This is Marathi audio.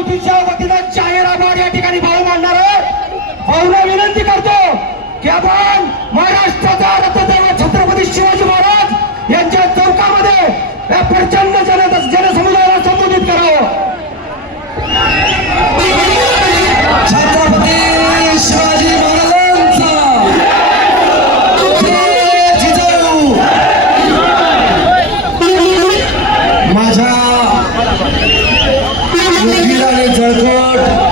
वतीनं जाहीर आभार या ठिकाणी भाऊ मानणार आहे. भाऊला विनंती करतो की आपण महाराष्ट्राचा रथदैव પોતાની જળખોટ